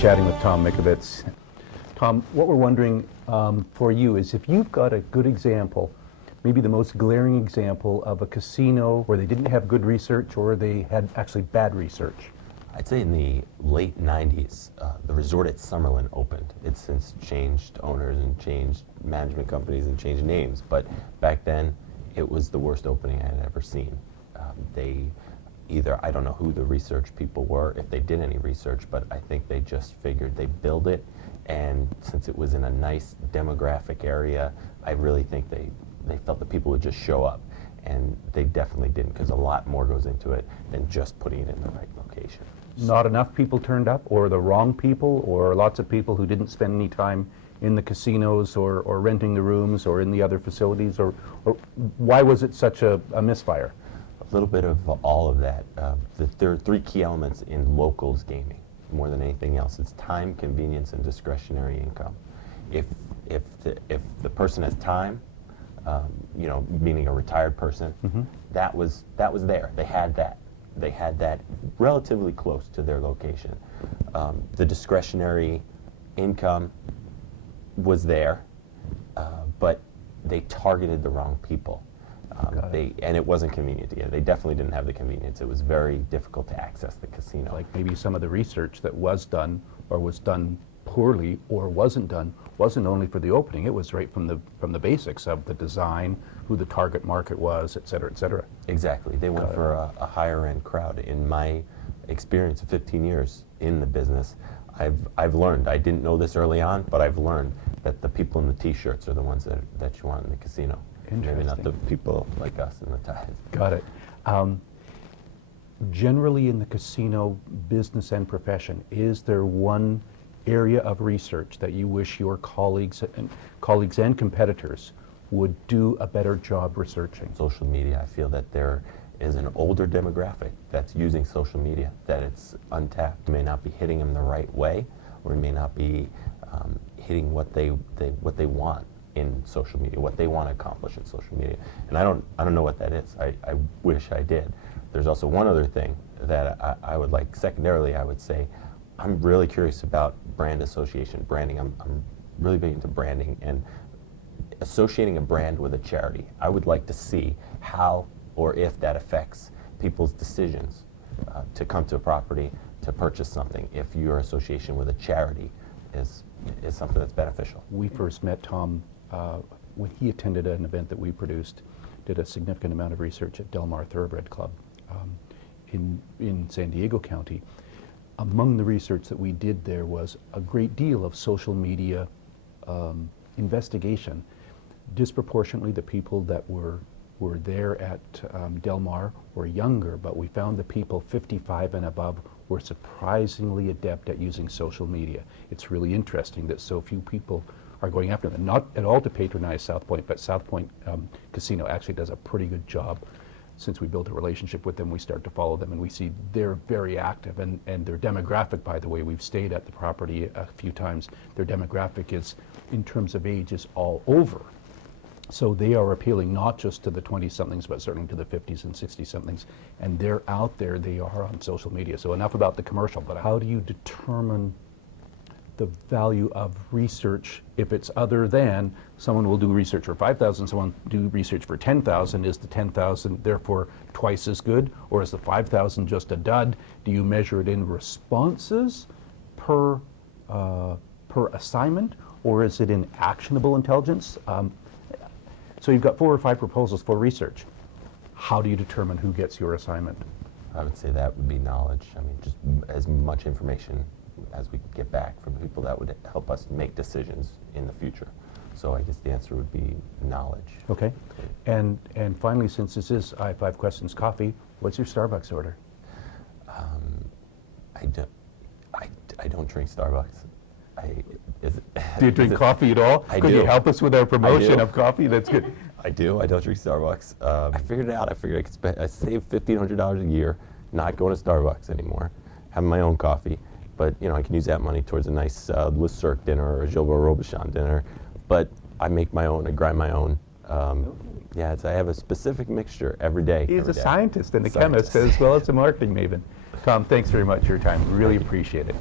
chatting with Tom Mikovits. Tom, what we're wondering for you is if you've got a good example, maybe the most glaring example of a casino where they didn't have good research or they had actually bad research. I'd say in the late 90s, the resort at Summerlin opened. It's since changed owners and changed management companies and changed names, but back then it was the worst opening I had ever seen. I don't know who the research people were, if they did any research, but I think they just figured they'd build it, and since it was in a nice demographic area, I really think they felt that people would just show up, and they definitely didn't, because a lot more goes into it than just putting it in the right location. Not enough people turned up, or the wrong people, or lots of people who didn't spend any time in the casinos or renting the rooms or in the other facilities, or why was it such a misfire? A little bit of all of that. There are three key elements in locals gaming, more than anything else. It's time, convenience, and discretionary income. If the person has time, meaning a retired person, that was there. They had that. They had that relatively close to their location. The discretionary income was there, but they targeted the wrong people. And it wasn't convenient. Yeah, they definitely didn't have the convenience. It was very difficult to access the casino. Like maybe some of the research that was done, or was done poorly, or wasn't done, wasn't only for the opening. It was right from the basics of the design, who the target market was, et cetera, et cetera. Exactly. They went for a higher end crowd. In my experience of 15 years in the business, I've learned. I didn't know this early on, but I've learned that the people in the T-shirts are the ones that you want in the casino. Maybe not the people like us in the ties. Got it. Generally in the casino business and profession, is there one area of research that you wish your colleagues and competitors would do a better job researching? Social media. I feel that there is an older demographic that's using social media, that it's untapped. You may not be hitting them the right way, or you may not be hitting what they want in social media, what they want to accomplish in social media. And I don't know what that is. I wish I did. There's also one other thing that I would like. Secondarily, I would say I'm really curious about brand association, branding. I'm really big into branding and associating a brand with a charity. I would like to see how or if that affects people's decisions to come to a property, to purchase something, if your association with a charity is something that's beneficial. We first met Tom when he attended an event that we produced, did a significant amount of research at Del Mar Thoroughbred Club in San Diego County. Among the research that we did there was a great deal of social media investigation. Disproportionately, the people that were there at Del Mar were younger, but we found the people 55 and above were surprisingly adept at using social media. It's really interesting that so few people are going after them. Not at all to patronize South Point, but South Point Casino actually does a pretty good job. Since we built a relationship with them, we start to follow them, and we see they're very active, and their demographic, by the way, we've stayed at the property a few times, their demographic is, in terms of age, is all over. So they are appealing not just to the 20-somethings, but certainly to the 50s and 60-somethings, and they're out there, they are on social media. So enough about the commercial, but how do you determine the value of research if it's other than someone will do research for 5,000, someone do research for 10,000, is the 10,000 therefore twice as good, or is the 5,000 just a dud? Do you measure it in responses per assignment, or is it in actionable intelligence? So you've got 4 or 5 proposals for research. How do you determine who gets your assignment? I would say that would be knowledge. I mean, just as much information as we could get back from people that would help us make decisions in the future. So I guess the answer would be knowledge. Okay. And finally, since this is iHAVE5Qs Coffee, what's your Starbucks order? I don't drink Starbucks. Do you drink coffee at all? Could you help us with our promotion of coffee? That's good. I do. I don't drink Starbucks. I figured it out. I figured I save $1,500 a year not going to Starbucks anymore, having my own coffee. But I can use that money towards a nice Le Cirque dinner or a Gilbert Robichon dinner. But I make my own. I grind my own. Yeah, I have a specific mixture every day. He's a scientist and a chemist as well as a marketing maven. Tom, thanks very much for your time. Really appreciate it.